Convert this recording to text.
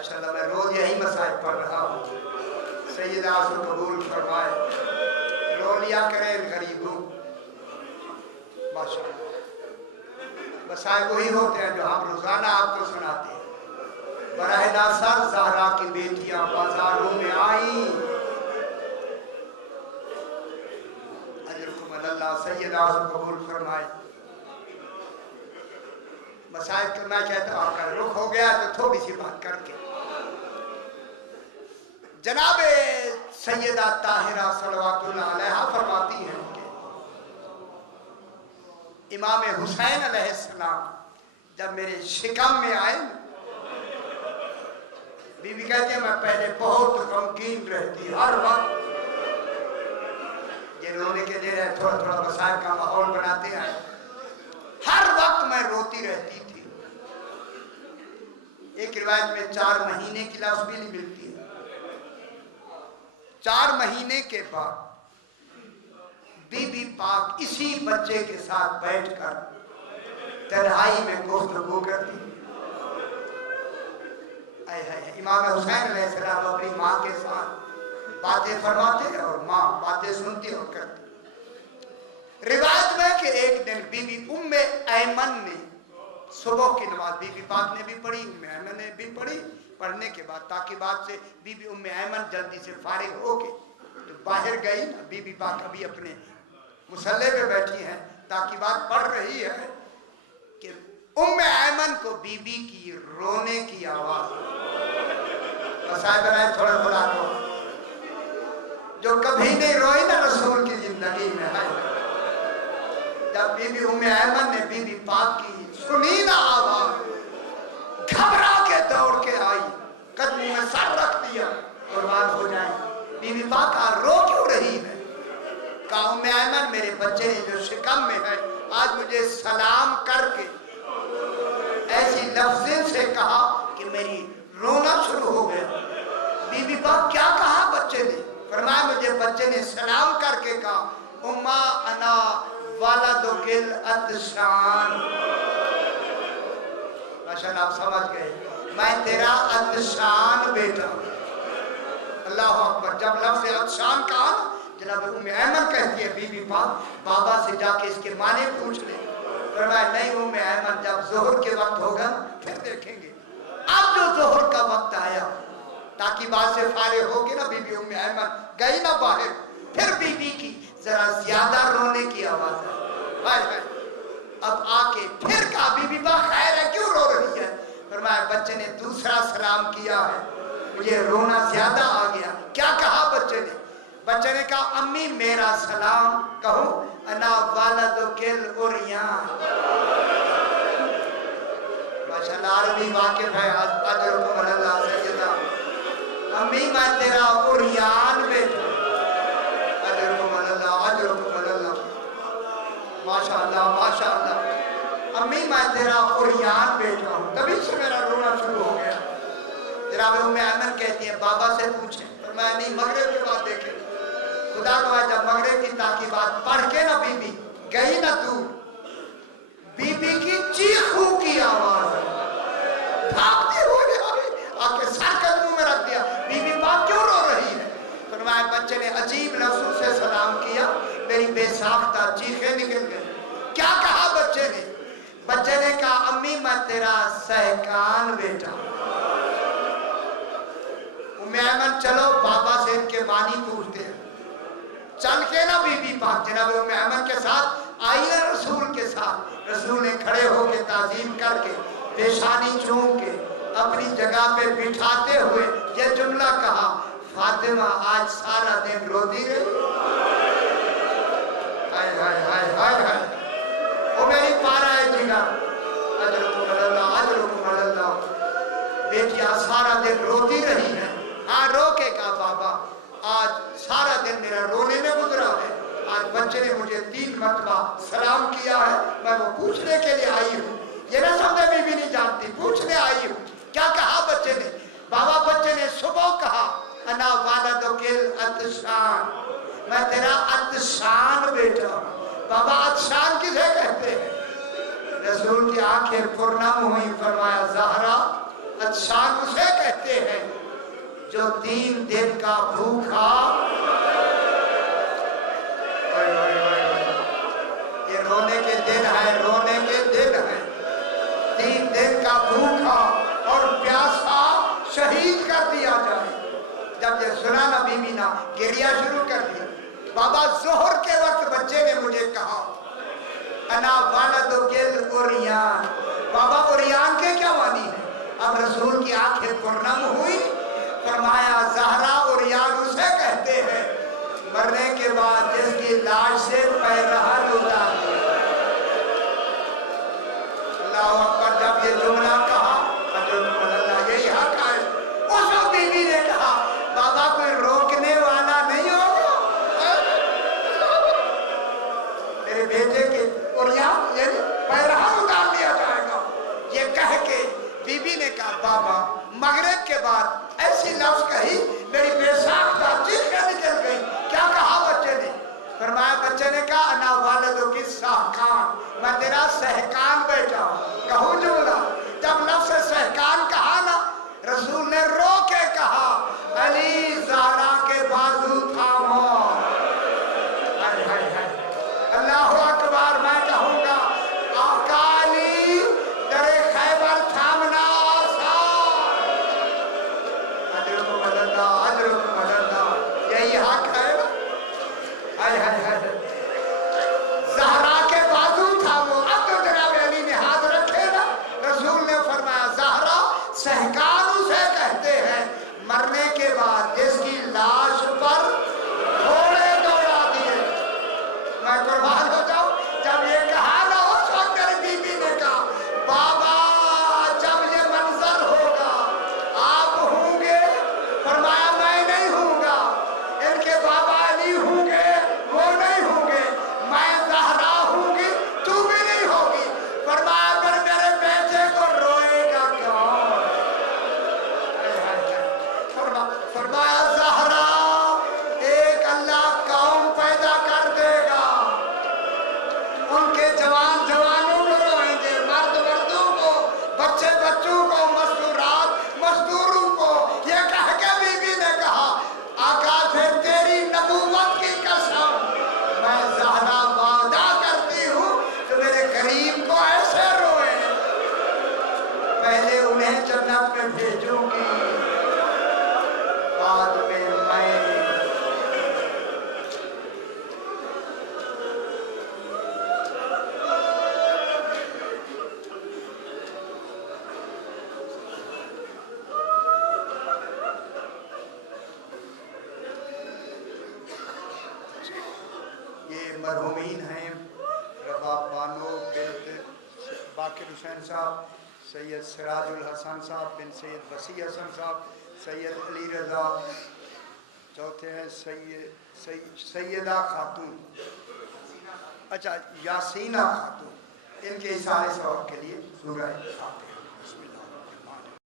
माशाअल्लाह मैं रोज यही मसाइल पढ़ रहा हूँ। सैयदा आसू कबूल फरमाए, रो लिया करें गरीबों। माशाअल्लाह मसाइल वही होते हैं जो हम रोजाना आपको सुनाते हैं। बराह नासर ज़हरा की बेटियां बाजारों में आई, अजरकुम अल्लाह। सैयदा आसू कबूल फरमाए। मसाइल को मैं कहता हूँ आपका रुख हो गया तो थोड़ी सी बात करके जनाबे सैयदा ताहिरा सल्लल्लाहु अलैहा फरमाती हैं कि इमाम हुसैन अलैहिस्सलाम जब मेरे शिकम में आए, बीबी कहती है मैं पहले बहुत गमगीन रहती, हर वक्त ये रोने के लिए थोड़ा थोड़ा मसाइल का माहौल बनाते आए, हर वक्त मैं रोती रहती थी। एक रिवायत में 4 महीने की लाश भी नहीं मिलती है। 4 महीने के बाद बीबी पाक इसी बच्चे के साथ बैठकर तन्हाई में गुफ्तगू करती। इमाम हुसैन अलैहिस्सलाम अपनी माँ के साथ बातें फरमाते और माँ बातें सुनती और करती। रिवायत में कि एक दिन बीबी उम्मे ऐमन ने सुबह की नमाज बीबी पाक ने भी पढ़ी, उम्मे ऐमन ने भी पढ़ी। पढ़ने के बाद ताकि बाद से बीबी उम्मे ऐमन जल्दी से फारिग होके तो बाहर गई। बीबी पाक अभी अपने मुसल्ले पे बैठी हैं, ताकि बात पढ़ रही है कि उम्मे ऐमन को बीबी की रोने की आवाज, मसाइल बनाए थोड़ा थोड़ा रो, जो कभी नहीं रोई ना रसूल की जिंदगी में है। जब बीबी उम्मे ऐमन ने बीबी पाक की सुनी ना आवाज, घबरा के दौड़ के आई, कदमों में सर रख दिया, कुर्बान हो जाए। बीबी पाक रो क्यों रही है? कहा उम्मे ऐमन मेरे बच्चे ने जो शिकम में है आज मुझे सलाम करके ऐसी लफ्ज़ों से कहा कि मेरी रोना शुरू हो गया। बीबी पाक क्या कहा बच्चे ने? फरमाया मुझे बच्चे ने सलाम करके कहा उम्मा अना वालदुकिल अतशान। माशाअल्लाह आप समझ गए, मैं तेरा अतशान बेटा। अल्लाह अकबर। जब लफ्ज़ अतशान कहा जनाब उम्मे ऐमन कहती है बीबी पाक बाबा से जाके इसके माने पूछ ले। फरमाया नहीं उम्मे ऐमन जब ज़ोहर के वक्त होगा फिर देखेंगे। अब जो ज़ोहर का वक्त आया ताकि बाद से फारिग होके ना बीबी उम्मे ऐमन गई ना बाहर, फिर बीबी की जरा ज्यादा रोने की आवाज आई। अब आके फिर कहा बीबी पाक खैर है क्यों रो रही है? फरमाया बच्चे ने दूसरा सलाम किया है, मुझे रोना ज्यादा आ गया। क्या कहा बच्चे ने? बच्चे ने कहा अम्मी मेरा सलाम कहो अना वालदुकिल उरियान। माशाअल्लाह अरबी वाकिफ है। अजरुकुम अल्लाह सैयदा। अम्मी मैं तेरा उरियान बेटा। अजरुकुम अल्लाह, अजरुकुम अल्लाह। माशाअल्लाह माशाअल्लाह। अम्मी मैं तेरा उरियान बेटा हूँ। तभी से मेरा रोना शुरू हो गया। जनाब उम्मे ऐमन कहती है बाबा से पूछे। पर मैं नहीं मगरिब के बाद देखे खुदा को जब मगरिब की ताकीबात पढ़ के ना बीबी गई ना दूर, बीबी की चीखों की आवाज भागते हुए आके सर कदमों में रख दिया। बीबी पाक क्यों रो रही है? फरमाया बच्चे ने अजीब लफ्ज़ों से सलाम किया, मेरी बेसाख्ता चीखें निकल गई। क्या कहा बच्चे ने? बच्चे ने कहा अम्मी मैं तेरा सहकान बेटा। उम्मे ऐमन चलो बाबा से इनके मानी पूछते हैं। चल के ना बीबी पाक जनाब उम्मे ऐमन के साथ आई ना रसूल के साथ। रसूल ने खड़े होकर ताज़ीम करके पेशानी चूम के अपनी जगह पे बिठाते हुए ये जुमला कहा फातिमा आज सारा दिन रोती रही। हाय हाय हाय हाय हाय। वो मेरी पारा है जिगर। अजरुकुम अल्लाह, अजरुकुम अल्लाह। बेटियां सारा दिन रोती रही है। हाँ रोके का बाबा आज सारा दिन मेरा रोने में गुजरा है। आज बच्चे ने मुझे 3 मरतबा सलाम किया है, मैं वो पूछने के लिए आई हूँ। ये ना समझे बीबी नहीं जानती, पूछने आई हूँ। क्या कहा बच्चे ने? बाबा बच्चे ने सुबह कहा अना वालदुकिल अतशान, मैं तेरा अतशान बेटा। बाबा अतशान किसे कहते हैं? रसूल की आंखें पुरनम हुई। फरमाया ज़हरा अतशान उसे कहते जो 3 दिन का भूखा, ये रोने के दिन है, रोने के दिन है। 3 दिन का भूखा और प्यासा शहीद कर दिया जाए। जब ये सुना ना बीबी ना गिरिया शुरू कर दिया। बाबा जोहर के वक्त बच्चे ने मुझे कहा अना वालदुकिल उरियान, बाबा उरियान के क्या मानी है? अब रसूल की आंखें पुरनम हुई, फरमाया ज़हरा उरियान उसे कहते हैं मरने के बाद जिसकी लाश से पैरहन उतार दिया। अल्लाह अकबर। जब ये जुमला कहा अल्लाह यही हक है। उस बीवी ने कहा बाबा कोई रोकने वाला नहीं होगा मेरे बेटे के उरियान यानी पैरहन उतार दिया जाएगा। ये कह के बीबी ने कहा बाबा मगरिब के बाद ऐसी लफ्ज कही मेरी बेसाख्ता चीखें निकल गई। क्या कहा बच्चे ने? फरमाया बच्चे ने कहा अना वालिदो की सहकान, मैं तेरा सहकान बेटा हूं। कहूं जुमला। जब लफ्ज सहकान कहा ना रसूल ने रो के कहा अली ज़हरा के बाजू थामो। हाय हाय हाय अल्लाहु अकबर। मैं कहूंगा आका अली तेरे खैबर थामना आसान। अजरुक मददा यही हक है। हाय हाय हाय ज़हरा के बाजू थामो। अब तो जनाब अली ने हाथ रखे ना, रसूल ने फरमाया ज़हरा सहकान उसे कहते हैं मरने के बाद जिसकी लाश पर घोड़े दौड़ा दिए। मैं कुर्बान हो जाऊं। जब ये कहा ना उस वक्त मेरी बीबी ने कहा बाबा जब ये मंजर होगा आप होंगे? फरमाया मैं नहीं हूँगा, इनके बाबा अली होंगे, वो नहीं होंगे, मैं ज़हरा होंगी, तू भी नहीं होगी। फरमाया पर मेरे बेटे को रोएगा कौन? फरमाया ज़हरा एक अल्लाह कौम पैदा कर देगा, उनके जवान जवानों को रोएंगे, मर्द मर्दों को, बच्चे बच्चों को, मजदूरात मजदूरों को। ये कह के बीबी ने कहा आका फिर तेरी नबूवत की कसम मैं ज़हरा वादा करती हूँ तो मेरे करीम को ऐसे रोए पहले उन्हें जन्नत में भेजूंगी बाद में मैं। ये मरहूमीन हैं रबा बानो बिन्त बाकिर हुसैन साहब, सैयद सिराजुल हसन साहब बिन सैयद वसी हसन साहब, सैयद अली रज़ा। चौथे हैं सैयदा खातून, अच्छा यासीना खातून। इनके इशारे सवाब के लिए सूरह फातिहा।